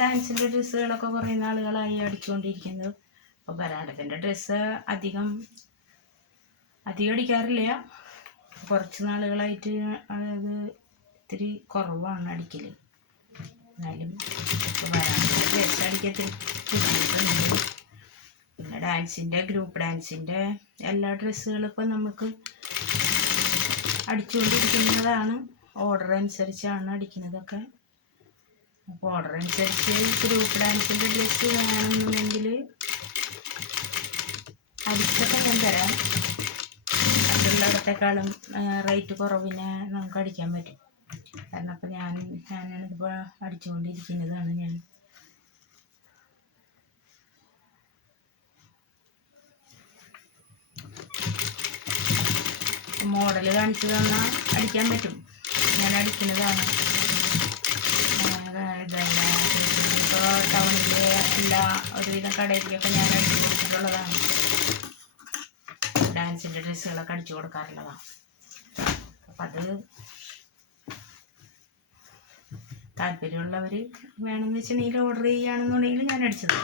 ഡാൻസിൻ്റെ ഡ്രസ്സുകളൊക്കെ കുറേ നാളുകളായി അടിച്ചുകൊണ്ടിരിക്കുന്നത്. അപ്പോൾ ഭരതനാട്യത്തിൻ്റെ ഡ്രസ്സ് അധികം അടിക്കാറില്ല. കുറച്ച് നാളുകളായിട്ട് അത് ഇത്തിരി കുറവാണ് അടിക്കൽ. എന്നാലും ഇപ്പോൾ ഭരതനാട്യത്തിൻ്റെ ഡ്രസ്സ് അടിക്കത്തിൽ കിട്ടിയിട്ടുണ്ട്. പിന്നെ ഡാൻസിൻ്റെ ഗ്രൂപ്പ് ഡാൻസിൻ്റെ എല്ലാ ഡ്രസ്സുകളും ഇപ്പം നമുക്ക് അടിച്ചുകൊണ്ടിരിക്കുന്നതാണ്. ഓർഡർ അനുസരിച്ചാണ് അടിക്കുന്നതൊക്കെ. അപ്പോൾ ഓർഡർ അനുസരിച്ച് ഗ്രൂപ്പ് ഡാൻസിൻ്റെ ഡ്രസ്സ് വേണമെന്നുണ്ടെങ്കിൽ അടിച്ചൊക്കെ ഞാൻ തരാം. മറ്റുള്ളയിടത്തെക്കാളും റേറ്റ് കുറവിന് നമുക്ക് അടിക്കാൻ പറ്റും. കാരണം അപ്പോൾ ഞാനാണിതിപ്പോൾ അടിച്ചുകൊണ്ടിരിക്കുന്നതാണ്. ഞാൻ മോഡൽ കാണിച്ചു തന്നാൽ അടിക്കാൻ പറ്റും. ഞാൻ അടിക്കുന്നതാണ്. ഇപ്പോൾ ടൗണിലെ എല്ലാ ഒരുവിധം കടയിലേക്കൊക്കെ ഞാൻ അടിച്ചു കൊടുത്തിട്ടുള്ളതാണ്. ഡാൻസിൻ്റെ ഡ്രസ്സുകളൊക്കെ അടിച്ചു കൊടുക്കാറുള്ളതാണ്. അപ്പം അത് താല്പര്യമുള്ളവർ വേണമെന്ന് വെച്ചിട്ടുണ്ടെങ്കിൽ ഓർഡർ ചെയ്യുകയാണെന്നുണ്ടെങ്കിൽ ഞാൻ അടിച്ചത്.